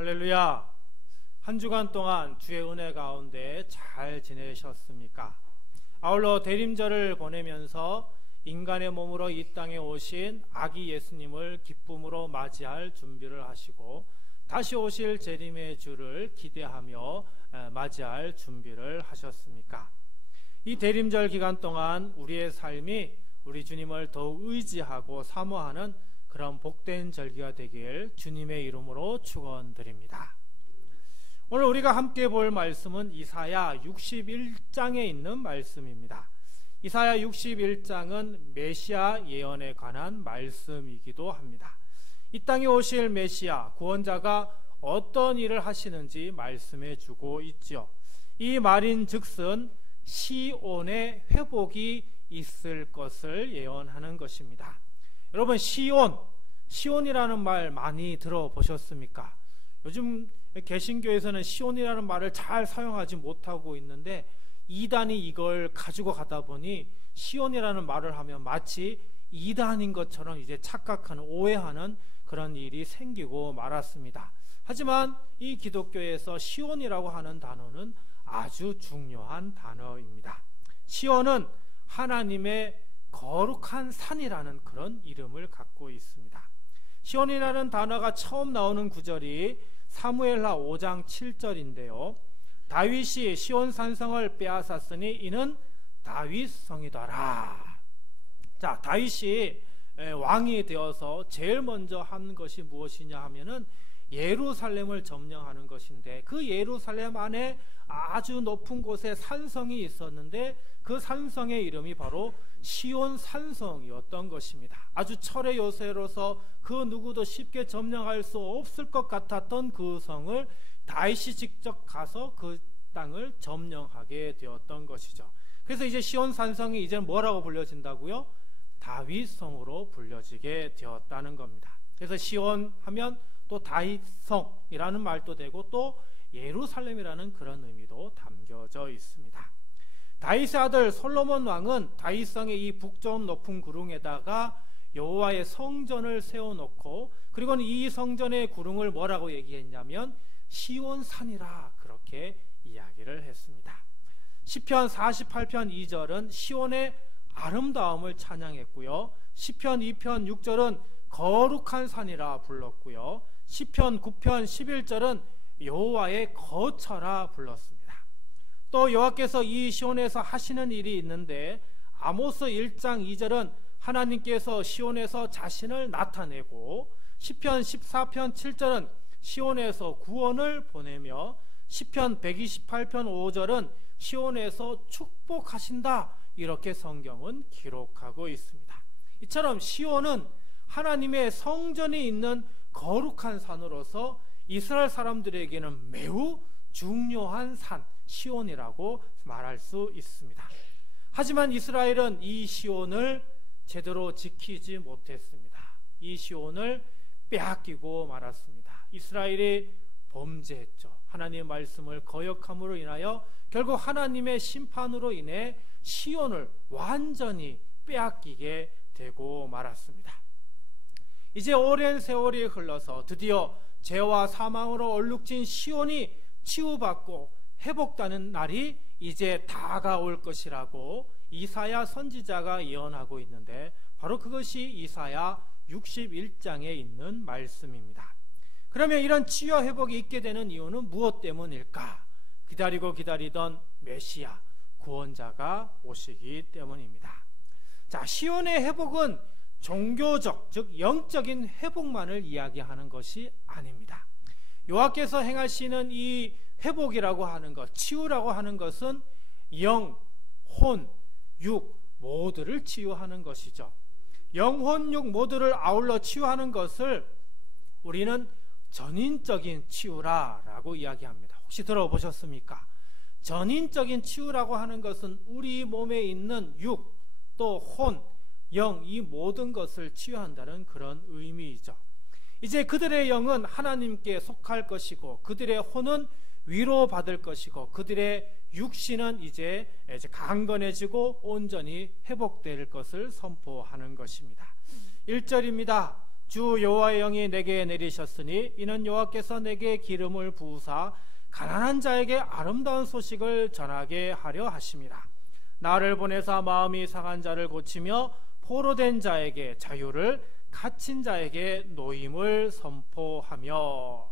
할렐루야. 한 주간 동안 주의 은혜 가운데 잘 지내셨습니까? 아울러 대림절을 보내면서 인간의 몸으로 이 땅에 오신 아기 예수님을 기쁨으로 맞이할 준비를 하시고 다시 오실 재림의 주를 기대하며 맞이할 준비를 하셨습니까? 이 대림절 기간 동안 우리의 삶이 우리 주님을 더욱 의지하고 사모하는 그런 복된 절기가 되길 주님의 이름으로 축원드립니다. 오늘 우리가 함께 볼 말씀은 이사야 61장에 있는 말씀입니다. 이사야 61장은 메시아 예언에 관한 말씀이기도 합니다. 이 땅에 오실 메시아 구원자가 어떤 일을 하시는지 말씀해 주고 있지요. 이 말인즉슨 시온의 회복이 있을 것을 예언하는 것입니다. 여러분, 시온이라는 말 많이 들어보셨습니까? 요즘 개신교에서는 시온이라는 말을 잘 사용하지 못하고 있는데 이단이 이걸 가지고 가다 보니 시온이라는 말을 하면 마치 이단인 것처럼 이제 착각하는, 오해하는 그런 일이 생기고 말았습니다. 하지만 이 기독교에서 시온이라고 하는 단어는 아주 중요한 단어입니다. 시온은 하나님의 거룩한 산이라는 그런 이름을 갖고 있습니다. 시온이라는 단어가 처음 나오는 구절이 사무엘하 5장 7절인데요. 다윗이 시온 산성을 빼앗았으니 이는 다윗 성이더라. 자, 다윗이 왕이 되어서 제일 먼저 한 것이 무엇이냐 하면은 예루살렘을 점령하는 것인데, 그 예루살렘 안에 아주 높은 곳에 산성이 있었는데 그 산성의 이름이 바로 시온 산성이었던 것입니다. 아주 철의 요새로서 그 누구도 쉽게 점령할 수 없을 것 같았던 그 성을 다윗이 직접 가서 그 땅을 점령하게 되었던 것이죠. 그래서 이제 시온 산성이 이제 뭐라고 불려진다고요? 다윗성으로 불려지게 되었다는 겁니다. 그래서 시온 하면 또 다윗성이라는 말도 되고 또 예루살렘이라는 그런 의미도 담겨져 있습니다. 다윗의 아들 솔로몬 왕은 다윗성의 이 북쪽 높은 구릉에다가 여호와의 성전을 세워놓고, 그리고 이 성전의 구릉을 뭐라고 얘기했냐면 시온산이라 그렇게 이야기를 했습니다. 시편 48편 2절은 시온의 아름다움을 찬양했고요, 시편 2편 6절은 거룩한 산이라 불렀고요, 시편 9편 11절은 여호와의 거처라 불렀습니다. 또 여호와께서 이 시온에서 하시는 일이 있는데, 아모스 1장 2절은 하나님께서 시온에서 자신을 나타내고, 시편 14편 7절은 시온에서 구원을 보내며, 시편 128편 5절은 시온에서 축복하신다, 이렇게 성경은 기록하고 있습니다. 이처럼 시온은 하나님의 성전이 있는 거룩한 산으로서 이스라엘 사람들에게는 매우 중요한 산, 시온이라고 말할 수 있습니다. 하지만 이스라엘은 이 시온을 제대로 지키지 못했습니다. 이 시온을 빼앗기고 말았습니다. 이스라엘이 범죄했죠. 하나님의 말씀을 거역함으로 인하여 결국 하나님의 심판으로 인해 시온을 완전히 빼앗기게 되고 말았습니다. 이제 오랜 세월이 흘러서 드디어 죄와 사망으로 얼룩진 시온이 치유받고 회복되는 날이 이제 다가올 것이라고 이사야 선지자가 예언하고 있는데, 바로 그것이 이사야 61장에 있는 말씀입니다. 그러면 이런 치유와 회복이 있게 되는 이유는 무엇 때문일까? 기다리고 기다리던 메시아 구원자가 오시기 때문입니다. 자, 시온의 회복은 종교적, 즉 영적인 회복만을 이야기하는 것이 아닙니다. 여호와께서 행하시는 이 회복이라고 하는 것, 치유라고 하는 것은 영, 혼, 육 모두를 치유하는 것이죠. 영, 혼, 육 모두를 아울러 치유하는 것을 우리는 전인적인 치유라고 이야기합니다. 혹시 들어보셨습니까? 전인적인 치유라고 하는 것은 우리 몸에 있는 육, 또 혼, 영, 이 모든 것을 치유한다는 그런 의미이죠. 이제 그들의 영은 하나님께 속할 것이고, 그들의 혼은 위로받을 것이고, 그들의 육신은 이제 강건해지고 온전히 회복될 것을 선포하는 것입니다. 1절입니다. 주 여호와의 영이 내게 내리셨으니 이는 여호와께서 내게 기름을 부으사 가난한 자에게 아름다운 소식을 전하게 하려 하심이라. 나를 보내사 마음이 상한 자를 고치며 포로된 자에게 자유를, 갇힌 자에게 노임을 선포하며.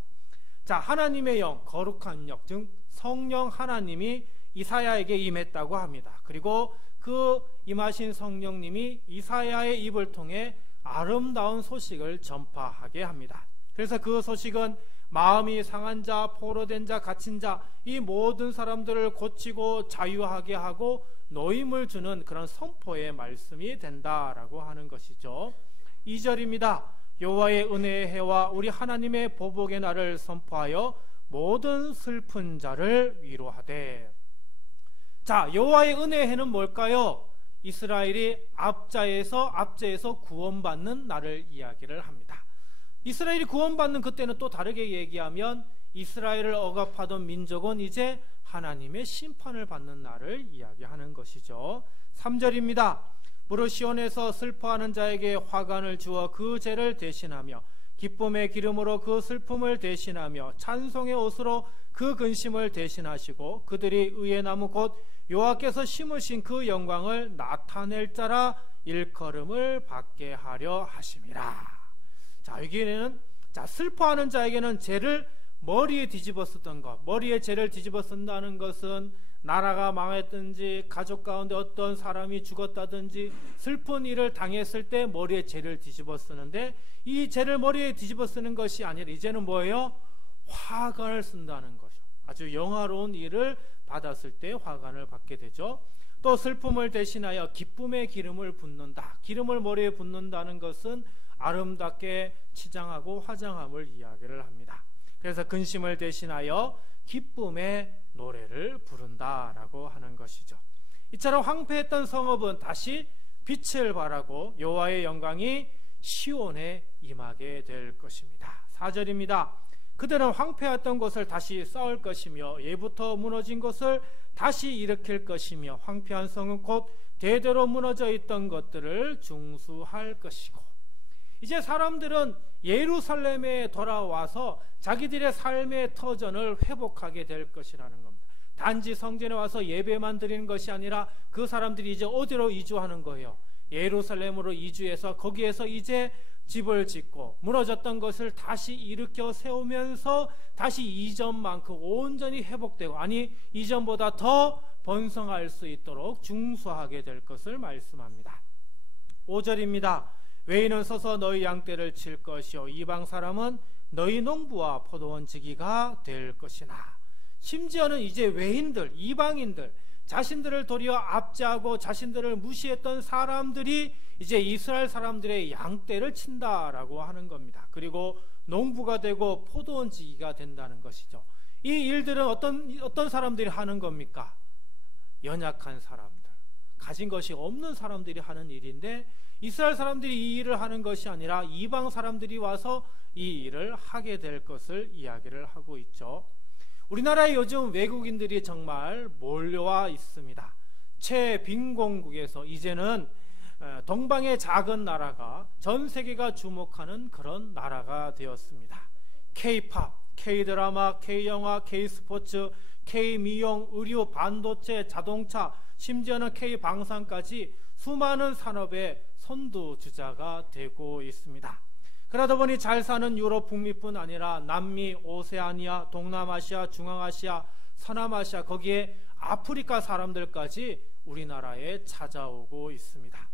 자, 하나님의 영, 거룩한 영, 즉 성령 하나님이 이사야에게 임했다고 합니다. 그리고 그 임하신 성령님이 이사야의 입을 통해 아름다운 소식을 전파하게 합니다. 그래서 그 소식은 마음이 상한 자, 포로된 자, 갇힌 자, 이 모든 사람들을 고치고 자유하게 하고 노임을 주는 그런 선포의 말씀이 된다라고 하는 것이죠. 2절입니다. 여호와의 은혜의 해와 우리 하나님의 보복의 날을 선포하여 모든 슬픈 자를 위로하되. 자, 여호와의 은혜의 해는 뭘까요? 이스라엘이 압제에서 구원받는 날을 이야기를 합니다. 이스라엘이 구원받는 그때는 또 다르게 얘기하면 이스라엘을 억압하던 민족은 이제 하나님의 심판을 받는 날을 이야기하는 것이죠. 3절입니다. 무릇 시온에서 슬퍼하는 자에게 화관을 주어 그 죄를 대신하며 기쁨의 기름으로 그 슬픔을 대신하며 찬송의 옷으로 그 근심을 대신하시고 그들이 의의 나무 곧 여호와께서 심으신 그 영광을 나타낼 자라 일컬음을 받게 하려 하심이라. 자, 여기에는 슬퍼하는 자에게는 죄를 머리에 뒤집어 쓰던 것, 머리에 죄를 뒤집어 쓴다는 것은 나라가 망했든지 가족 가운데 어떤 사람이 죽었다든지 슬픈 일을 당했을 때 머리에 죄를 뒤집어 쓰는데, 이 죄를 머리에 뒤집어 쓰는 것이 아니라 이제는 뭐예요? 화관을 쓴다는 거죠. 아주 영화로운 일을 받았을 때 화관을 받게 되죠. 또 슬픔을 대신하여 기쁨의 기름을 붓는다. 기름을 머리에 붓는다는 것은 아름답게 치장하고 화장함을 이야기를 합니다. 그래서 근심을 대신하여 기쁨의 노래를 부른다라고 하는 것이죠. 이처럼 황폐했던 성읍은 다시 빛을 발하고 여호와의 영광이 시온에 임하게 될 것입니다. 4절입니다. 그들은 황폐했던 곳을 다시 쌓을 것이며 예부터 무너진 곳을 다시 일으킬 것이며 황폐한 성은 곧 대대로 무너져 있던 것들을 중수할 것이고. 이제 사람들은 예루살렘에 돌아와서 자기들의 삶의 터전을 회복하게 될 것이라는 겁니다. 단지 성전에 와서 예배만 드리는 것이 아니라 그 사람들이 이제 어디로 이주하는 거예요? 예루살렘으로 이주해서 거기에서 이제 집을 짓고 무너졌던 것을 다시 일으켜 세우면서 다시 이전만큼 온전히 회복되고, 아니 이전보다 더 번성할 수 있도록 중수하게 될 것을 말씀합니다. 5절입니다. 외인은 서서 너희 양떼를 칠 것이요 이방 사람은 너희 농부와 포도원 지기가 될 것이나. 심지어는 이제 외인들, 이방인들, 자신들을 도리어 압제하고 자신들을 무시했던 사람들이 이제 이스라엘 사람들의 양떼를 친다라고 하는 겁니다. 그리고 농부가 되고 포도원 지기가 된다는 것이죠. 이 일들은 어떤 사람들이 하는 겁니까? 연약한 사람들, 가진 것이 없는 사람들이 하는 일인데, 이스라엘 사람들이 이 일을 하는 것이 아니라 이방 사람들이 와서 이 일을 하게 될 것을 이야기를 하고 있죠. 우리나라에 요즘 외국인들이 정말 몰려와 있습니다. 최빈공국에서 이제는 동방의 작은 나라가 전 세계가 주목하는 그런 나라가 되었습니다. K-팝, K-드라마, K-영화, K-스포츠, K-미용, 의류, 반도체, 자동차, 심지어는 K-방산까지 수많은 산업의 선두주자가 되고 있습니다. 그러다 보니 잘 사는 유럽 북미뿐 아니라 남미, 오세아니아, 동남아시아, 중앙아시아, 서남아시아, 거기에 아프리카 사람들까지 우리나라에 찾아오고 있습니다.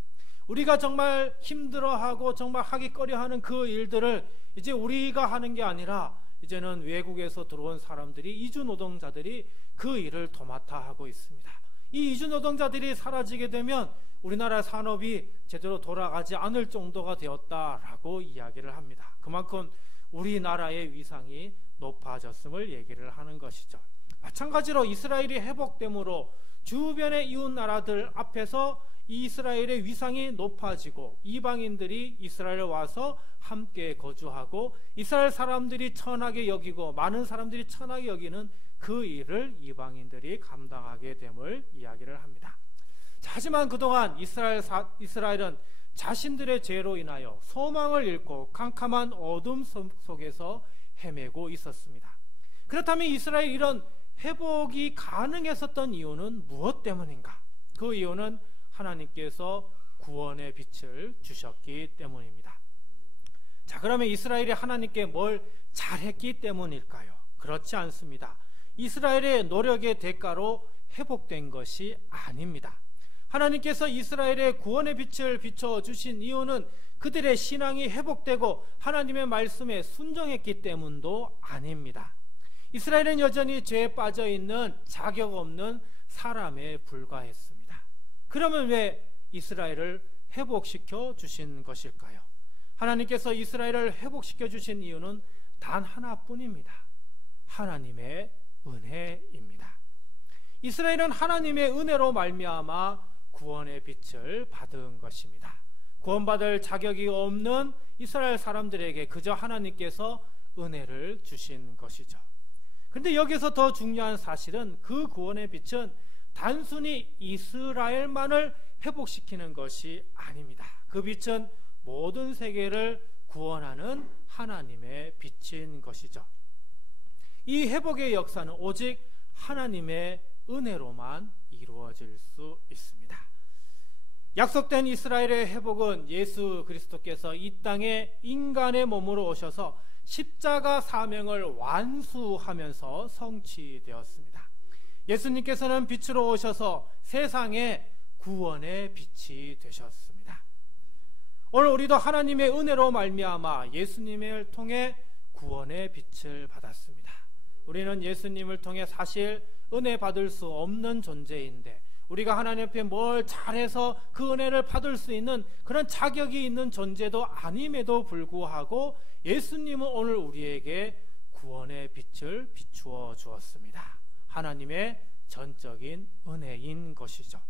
우리가 정말 힘들어하고 정말 하기 꺼려하는 그 일들을 이제 우리가 하는 게 아니라 이제는 외국에서 들어온 사람들이, 이주 노동자들이 그 일을 도맡아 하고 있습니다. 이 이주 노동자들이 사라지게 되면 우리나라 산업이 제대로 돌아가지 않을 정도가 되었다라고 이야기를 합니다. 그만큼 우리나라의 위상이 높아졌음을 얘기를 하는 것이죠. 마찬가지로 이스라엘이 회복됨으로 주변의 이웃 나라들 앞에서 이스라엘의 위상이 높아지고 이방인들이 이스라엘에 와서 함께 거주하고 이스라엘 사람들이 천하게 여기고 많은 사람들이 천하게 여기는 그 일을 이방인들이 감당하게 됨을 이야기를 합니다. 하지만 그동안 이스라엘은 자신들의 죄로 인하여 소망을 잃고 캄캄한 어둠 속에서 헤매고 있었습니다. 그렇다면 이스라엘이 이런 회복이 가능했었던 이유는 무엇 때문인가? 그 이유는 하나님께서 구원의 빛을 주셨기 때문입니다. 자, 그러면 이스라엘이 하나님께 뭘 잘했기 때문일까요? 그렇지 않습니다. 이스라엘의 노력의 대가로 회복된 것이 아닙니다. 하나님께서 이스라엘의 구원의 빛을 비춰주신 이유는 그들의 신앙이 회복되고 하나님의 말씀에 순종했기 때문도 아닙니다. 이스라엘은 여전히 죄에 빠져있는 자격 없는 사람에 불과했습니다. 그러면 왜 이스라엘을 회복시켜 주신 것일까요? 하나님께서 이스라엘을 회복시켜 주신 이유는 단 하나뿐입니다. 하나님의 은혜입니다. 이스라엘은 하나님의 은혜로 말미암아 구원의 빛을 받은 것입니다. 구원받을 자격이 없는 이스라엘 사람들에게 그저 하나님께서 은혜를 주신 것이죠. 그런데 여기서 더 중요한 사실은 그 구원의 빛은 단순히 이스라엘만을 회복시키는 것이 아닙니다. 그 빛은 모든 세계를 구원하는 하나님의 빛인 것이죠. 이 회복의 역사는 오직 하나님의 은혜로만 이루어질 수 있습니다. 약속된 이스라엘의 회복은 예수 그리스도께서 이 땅에 인간의 몸으로 오셔서 십자가 사명을 완수하면서 성취되었습니다. 예수님께서는 빛으로 오셔서 세상에 구원의 빛이 되셨습니다. 오늘 우리도 하나님의 은혜로 말미암아 예수님을 통해 구원의 빛을 받았습니다. 우리는 예수님을 통해 사실 은혜 받을 수 없는 존재인데 우리가 하나님 앞에 뭘 잘해서 그 은혜를 받을 수 있는 그런 자격이 있는 존재도 아님에도 불구하고 예수님은 오늘 우리에게 구원의 빛을 비추어 주었습니다. 하나님의 전적인 은혜인 것이죠.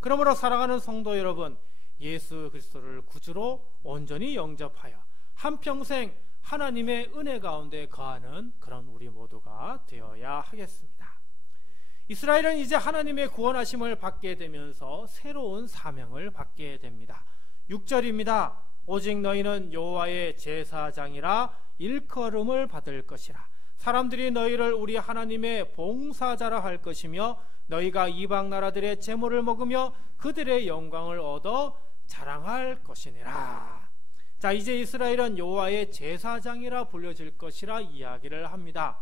그러므로 사랑하는 성도 여러분, 예수 그리스도를 구주로 온전히 영접하여 한평생 하나님의 은혜 가운데 거하는 그런 우리 모두가 되어야 하겠습니다. 이스라엘은 이제 하나님의 구원하심을 받게 되면서 새로운 사명을 받게 됩니다. 6절입니다. 오직 너희는 여호와의 제사장이라 일컬음을 받을 것이라. 사람들이 너희를 우리 하나님의 봉사자라 할 것이며 너희가 이방 나라들의 재물을 먹으며 그들의 영광을 얻어 자랑할 것이니라. 자, 이제 이스라엘은 여호와의 제사장이라 불려질 것이라 이야기를 합니다.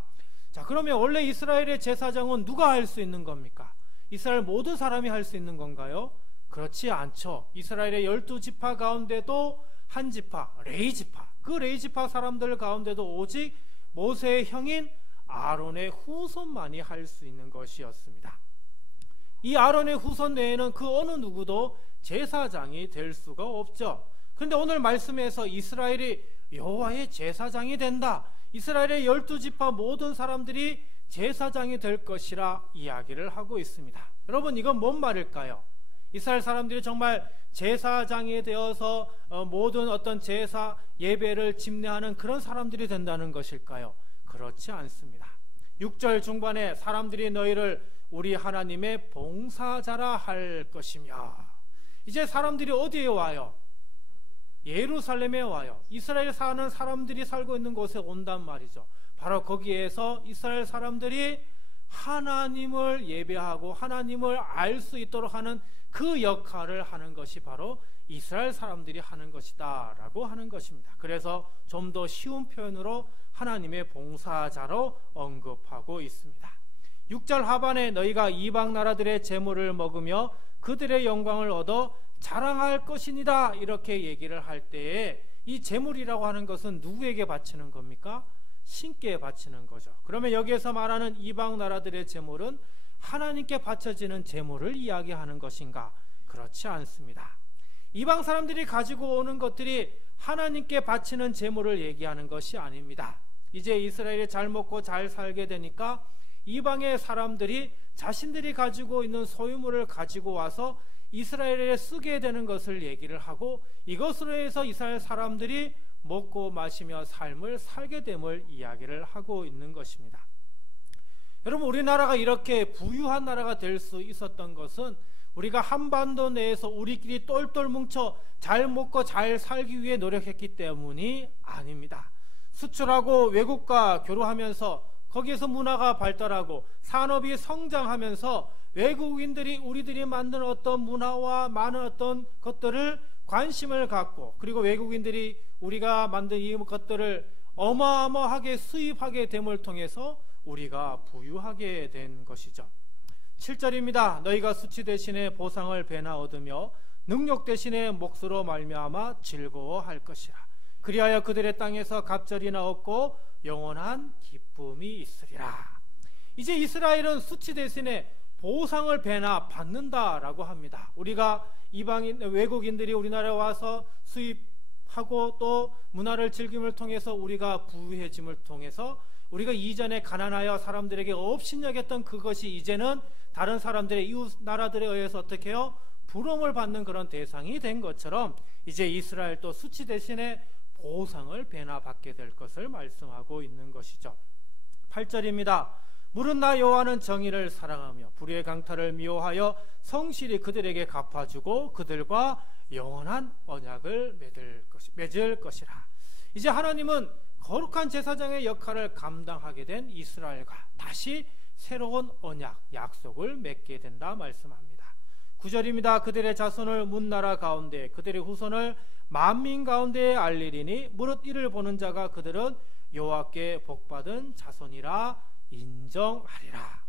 자, 그러면 원래 이스라엘의 제사장은 누가 할 수 있는 겁니까? 이스라엘 모든 사람이 할 수 있는 건가요? 그렇지 않죠. 이스라엘의 12지파 가운데도 한 지파, 레위 지파, 그 레위 지파 사람들 가운데도 오직 모세의 형인 아론의 후손만이 할 수 있는 것이었습니다. 이 아론의 후손 외에는 그 어느 누구도 제사장이 될 수가 없죠. 그런데 오늘 말씀에서 이스라엘이 여호와의 제사장이 된다, 이스라엘의 12지파 모든 사람들이 제사장이 될 것이라 이야기를 하고 있습니다. 여러분, 이건 뭔 말일까요? 이스라엘 사람들이 정말 제사장이 되어서 모든 어떤 제사 예배를 집례하는 그런 사람들이 된다는 것일까요? 그렇지 않습니다. 6절 중반에 사람들이 너희를 우리 하나님의 봉사자라 할 것이며, 이제 사람들이 어디에 와요? 예루살렘에 와요. 이스라엘 사는 사람들이 살고 있는 곳에 온단 말이죠. 바로 거기에서 이스라엘 사람들이 하나님을 예배하고 하나님을 알 수 있도록 하는 그 역할을 하는 것이 바로 이스라엘 사람들이 하는 것이다 라고 하는 것입니다. 그래서 좀 더 쉬운 표현으로 하나님의 봉사자로 언급하고 있습니다. 6절 하반에 너희가 이방 나라들의 재물을 먹으며 그들의 영광을 얻어 자랑할 것이니라 이렇게 얘기를 할 때에 이 재물이라고 하는 것은 누구에게 바치는 겁니까? 신께 바치는 거죠. 그러면 여기에서 말하는 이방 나라들의 재물은 하나님께 바쳐지는 재물을 이야기하는 것인가? 그렇지 않습니다. 이방 사람들이 가지고 오는 것들이 하나님께 바치는 재물을 얘기하는 것이 아닙니다. 이제 이스라엘이 잘 먹고 잘 살게 되니까 이방의 사람들이 자신들이 가지고 있는 소유물을 가지고 와서 이스라엘에 쓰게 되는 것을 얘기를 하고, 이것으로 해서 이스라엘 사람들이 먹고 마시며 삶을 살게 됨을 이야기를 하고 있는 것입니다. 여러분, 우리나라가 이렇게 부유한 나라가 될 수 있었던 것은 우리가 한반도 내에서 우리끼리 똘똘 뭉쳐 잘 먹고 잘 살기 위해 노력했기 때문이 아닙니다. 수출하고 외국과 교류하면서 거기에서 문화가 발달하고 산업이 성장하면서 외국인들이 우리들이 만든 어떤 문화와 많은 어떤 것들을 관심을 갖고, 그리고 외국인들이 우리가 만든 이 것들을 어마어마하게 수입하게 됨을 통해서 우리가 부유하게 된 것이죠. 7절입니다. 너희가 수치 대신에 보상을 배나 얻으며 능력 대신에 몫으로 말미암아 즐거워할 것이라. 그리하여 그들의 땅에서 갑절이나 얻고 영원한 기쁨이 있으리라. 이제 이스라엘은 수치 대신에 보상을 배나 받는다라고 합니다. 우리가 이방인 외국인들이 우리나라에 와서 수입하고 또 문화를 즐김을 통해서 우리가 부유해짐을 통해서 우리가 이전에 가난하여 사람들에게 업신여겼던 그것이 이제는 다른 사람들의 이웃 나라들에 의해서 어떻게 해요? 부러움을 받는 그런 대상이 된 것처럼 이제 이스라엘도 수치 대신에 보상을 배나 받게 될 것을 말씀하고 있는 것이죠. 8절입니다. 물은 나 여호와는 정의를 사랑하며 불의의 강탈을 미워하여 성실히 그들에게 갚아주고 그들과 영원한 언약을 맺을 것이라. 이제 하나님은 거룩한 제사장의 역할을 감당하게 된 이스라엘과 다시 새로운 언약, 약속을 맺게 된다 말씀합니다. 9절입니다. 그들의 자손을 문나라 가운데 그들의 후손을 만민 가운데에 알리리니 무릇 이를 보는 자가 그들은 여호와께 복받은 자손이라 인정하리라.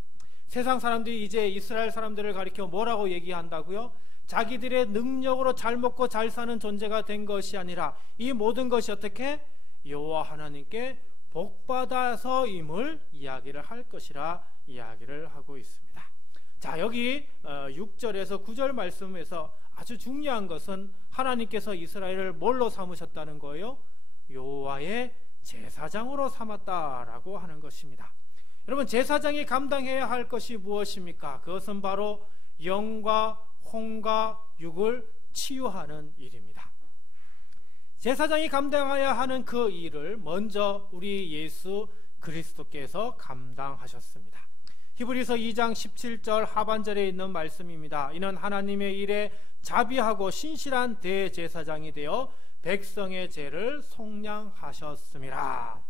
세상 사람들이 이제 이스라엘 사람들을 가리켜 뭐라고 얘기한다고요? 자기들의 능력으로 잘 먹고 잘 사는 존재가 된 것이 아니라 이 모든 것이 어떻게? 여호와 하나님께 복받아서임을 이야기를 할 것이라 이야기를 하고 있습니다. 자, 여기 6절에서 9절 말씀에서 아주 중요한 것은 하나님께서 이스라엘을 뭘로 삼으셨다는 거예요? 여호와의 제사장으로 삼았다라고 하는 것입니다. 여러분, 제사장이 감당해야 할 것이 무엇입니까? 그것은 바로 영과 혼과 육을 치유하는 일입니다. 제사장이 감당해야 하는 그 일을 먼저 우리 예수 그리스도께서 감당하셨습니다. 히브리서 2장 17절 하반절에 있는 말씀입니다. 이는 하나님의 일에 자비하고 신실한 대제사장이 되어 백성의 죄를 속량하셨음이라.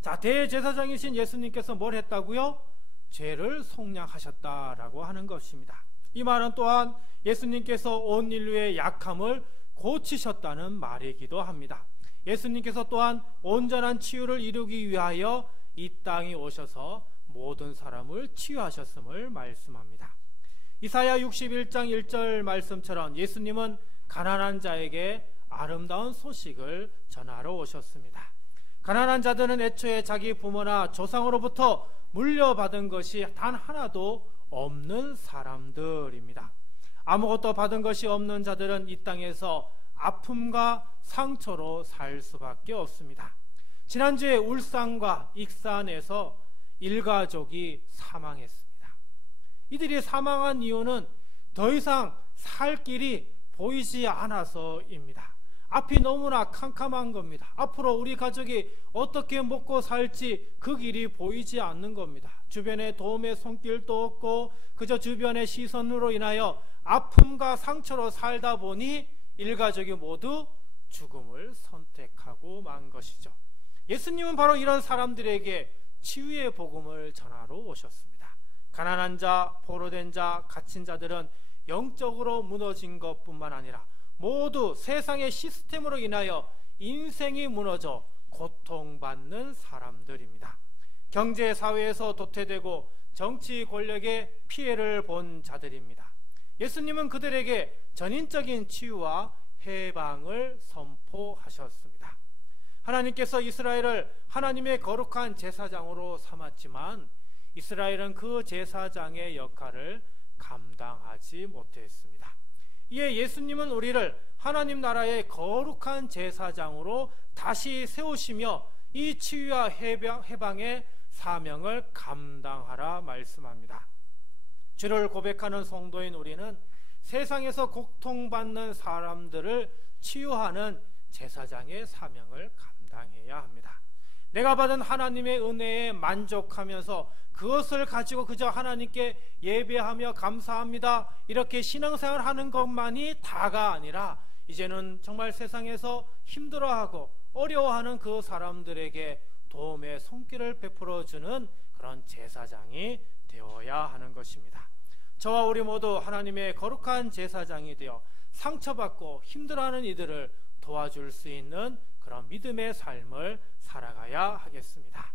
자, 대제사장이신 예수님께서 뭘 했다고요? 죄를 속량하셨다라고 하는 것입니다. 이 말은 또한 예수님께서 온 인류의 약함을 고치셨다는 말이기도 합니다. 예수님께서 또한 온전한 치유를 이루기 위하여 이 땅에 오셔서 모든 사람을 치유하셨음을 말씀합니다. 이사야 61장 1절 말씀처럼 예수님은 가난한 자에게 아름다운 소식을 전하러 오셨습니다. 가난한 자들은 애초에 자기 부모나 조상으로부터 물려받은 것이 단 하나도 없는 사람들입니다. 아무것도 받은 것이 없는 자들은 이 땅에서 아픔과 상처로 살 수밖에 없습니다. 지난주에 울산과 익산에서 일가족이 사망했습니다. 이들이 사망한 이유는 더 이상 살 길이 보이지 않아서입니다. 앞이 너무나 캄캄한 겁니다. 앞으로 우리 가족이 어떻게 먹고 살지 그 길이 보이지 않는 겁니다. 주변에 도움의 손길도 없고 그저 주변의 시선으로 인하여 아픔과 상처로 살다 보니 일가족이 모두 죽음을 선택하고 만 것이죠. 예수님은 바로 이런 사람들에게 치유의 복음을 전하러 오셨습니다. 가난한 자, 포로된 자, 갇힌 자들은 영적으로 무너진 것뿐만 아니라 모두 세상의 시스템으로 인하여 인생이 무너져 고통받는 사람들입니다. 경제 사회에서 도태되고 정치 권력의 피해를 본 자들입니다. 예수님은 그들에게 전인적인 치유와 해방을 선포하셨습니다. 하나님께서 이스라엘을 하나님의 거룩한 제사장으로 삼았지만 이스라엘은 그 제사장의 역할을 감당하지 못했습니다. 이에 예수님은 우리를 하나님 나라의 거룩한 제사장으로 다시 세우시며 이 치유와 해방의 사명을 감당하라 말씀합니다. 주를 고백하는 성도인 우리는 세상에서 고통받는 사람들을 치유하는 제사장의 사명을 감당해야 합니다. 내가 받은 하나님의 은혜에 만족하면서 그것을 가지고 그저 하나님께 예배하며 감사합니다, 이렇게 신앙생활 하는 것만이 다가 아니라 이제는 정말 세상에서 힘들어하고 어려워하는 그 사람들에게 도움의 손길을 베풀어주는 그런 제사장이 되어야 하는 것입니다. 저와 우리 모두 하나님의 거룩한 제사장이 되어 상처받고 힘들어하는 이들을 도와줄 수 있는 그런 믿음의 삶을 살아가야 하겠습니다.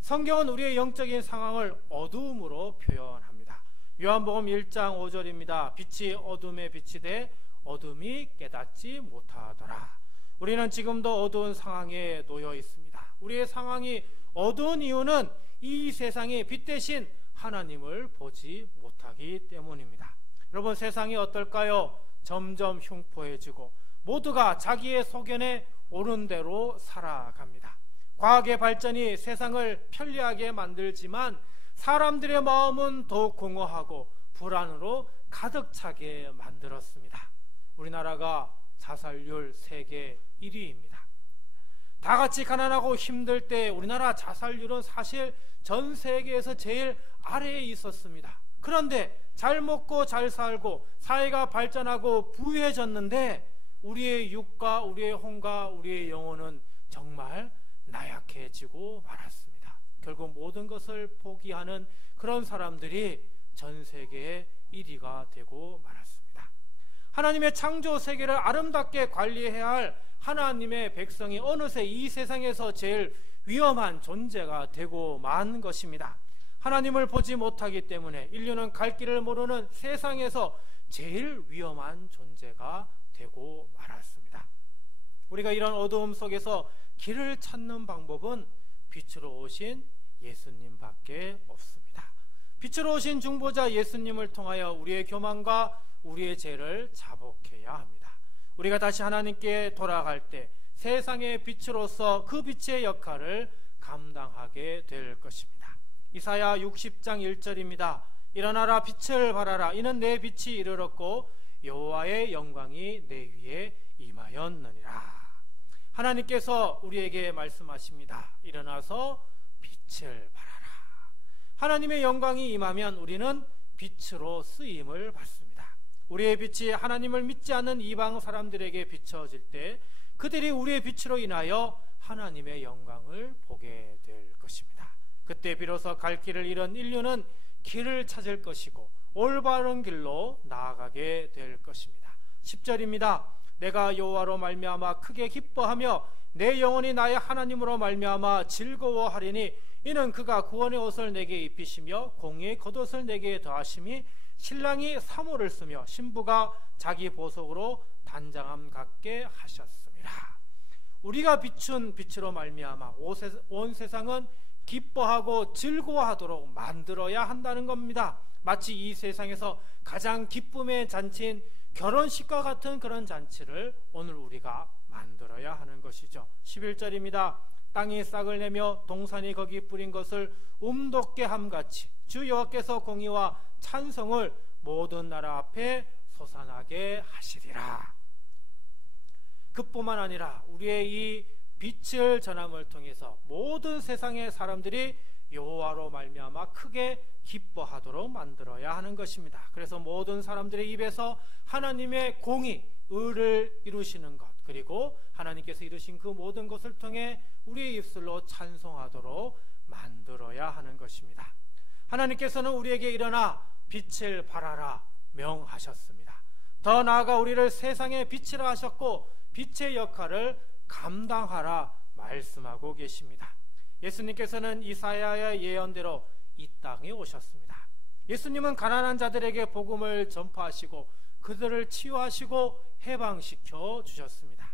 성경은 우리의 영적인 상황을 어두움으로 표현합니다. 요한복음 1장 5절입니다. 빛이 어둠에 비치되 어둠이 깨닫지 못하더라. 우리는 지금도 어두운 상황에 놓여 있습니다. 우리의 상황이 어두운 이유는 이 세상에 빛 대신 하나님을 보지 못하기 때문입니다. 여러분, 세상이 어떨까요? 점점 흉포해지고 모두가 자기의 소견에 옳은 대로 살아갑니다. 과학의 발전이 세상을 편리하게 만들지만 사람들의 마음은 더욱 공허하고 불안으로 가득 차게 만들었습니다. 우리나라가 자살률 세계 1위입니다. 다 같이 가난하고 힘들 때 우리나라 자살률은 사실 전 세계에서 제일 아래에 있었습니다. 그런데 잘 먹고 잘 살고 사회가 발전하고 부유해졌는데 우리의 육과 우리의 혼과 우리의 영혼은 정말 나약해지고 말았습니다. 결국 모든 것을 포기하는 그런 사람들이 전 세계의 1위가 되고 말았습니다. 하나님의 창조 세계를 아름답게 관리해야 할 하나님의 백성이 어느새 이 세상에서 제일 위험한 존재가 되고 만 것입니다. 하나님을 보지 못하기 때문에 인류는 갈 길을 모르는 세상에서 제일 위험한 존재가 되고 말았습니다. 우리가 이런 어두움 속에서 길을 찾는 방법은 빛으로 오신 예수님밖에 없습니다. 빛으로 오신 중보자 예수님을 통하여 우리의 교만과 우리의 죄를 자복해야 합니다. 우리가 다시 하나님께 돌아갈 때 세상의 빛으로서 그 빛의 역할을 감당하게 될 것입니다. 이사야 60장 1절입니다. 일어나라, 빛을 발하라. 이는 내 빛이 이르렀고 여호와의 영광이 내 위에 임하였느니라. 하나님께서 우리에게 말씀하십니다. 일어나서 빛을 발하라. 하나님의 영광이 임하면 우리는 빛으로 쓰임을 받습니다. 우리의 빛이 하나님을 믿지 않는 이방 사람들에게 비춰질 때 그들이 우리의 빛으로 인하여 하나님의 영광을 보게 될 것입니다. 그때 비로소 갈 길을 잃은 인류는 길을 찾을 것이고 올바른 길로 나아가게 될 것입니다. 10절입니다. 내가 여호와로 말미암아 크게 기뻐하며 내 영혼이 나의 하나님으로 말미암아 즐거워하리니 이는 그가 구원의 옷을 내게 입히시며 공의의 겉옷을 내게 더하심이 신랑이 사모를 쓰며 신부가 자기 보석으로 단장함 같게 하셨습니다. 우리가 비춘 빛으로 말미암아 온 세상은 기뻐하고 즐거워하도록 만들어야 한다는 겁니다. 마치 이 세상에서 가장 기쁨의 잔치인 결혼식과 같은 그런 잔치를 오늘 우리가 만들어야 하는 것이죠. 11절입니다. 땅이 싹을 내며 동산이 거기 뿌린 것을 움돋게 함같이 주 여호와께서 공의와 찬송을 모든 나라 앞에 솟아나게 하시리라. 그뿐만 아니라 우리의 이 빛을 전함을 통해서 모든 세상의 사람들이 여호와로 말미암아 크게 기뻐하도록 만들어야 하는 것입니다. 그래서 모든 사람들의 입에서 하나님의 공의, 의를 이루시는 것, 그리고 하나님께서 이루신 그 모든 것을 통해 우리의 입술로 찬송하도록 만들어야 하는 것입니다. 하나님께서는 우리에게 일어나 빛을 발하라 명하셨습니다. 더 나아가 우리를 세상의 빛이라 하셨고 빛의 역할을 감당하라 말씀하고 계십니다. 예수님께서는 이사야의 예언대로 이 땅에 오셨습니다. 예수님은 가난한 자들에게 복음을 전파하시고 그들을 치유하시고 해방시켜 주셨습니다.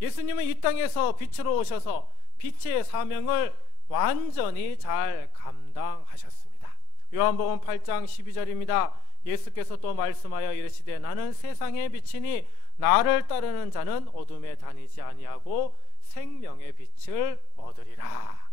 예수님은 이 땅에서 빛으로 오셔서 빛의 사명을 완전히 잘 감당하셨습니다. 요한복음 8장 12절입니다. 예수께서 또 말씀하여 이르시되 나는 세상의 빛이니 나를 따르는 자는 어둠에 다니지 아니하고 생명의 빛을 얻으리라.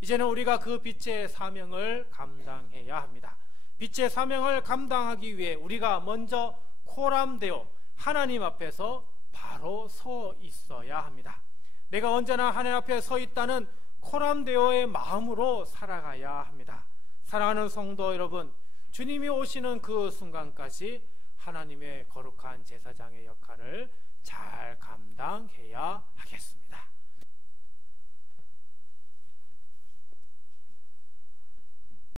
이제는 우리가 그 빛의 사명을 감당해야 합니다. 빛의 사명을 감당하기 위해 우리가 먼저 코람되어 하나님 앞에서 바로 서 있어야 합니다. 내가 언제나 하나님 앞에 서 있다는 코람데오의 마음으로 살아가야 합니다. 사랑하는 성도 여러분, 주님이 오시는 그 순간까지 하나님의 거룩한 제사장의 역할을 잘 감당해야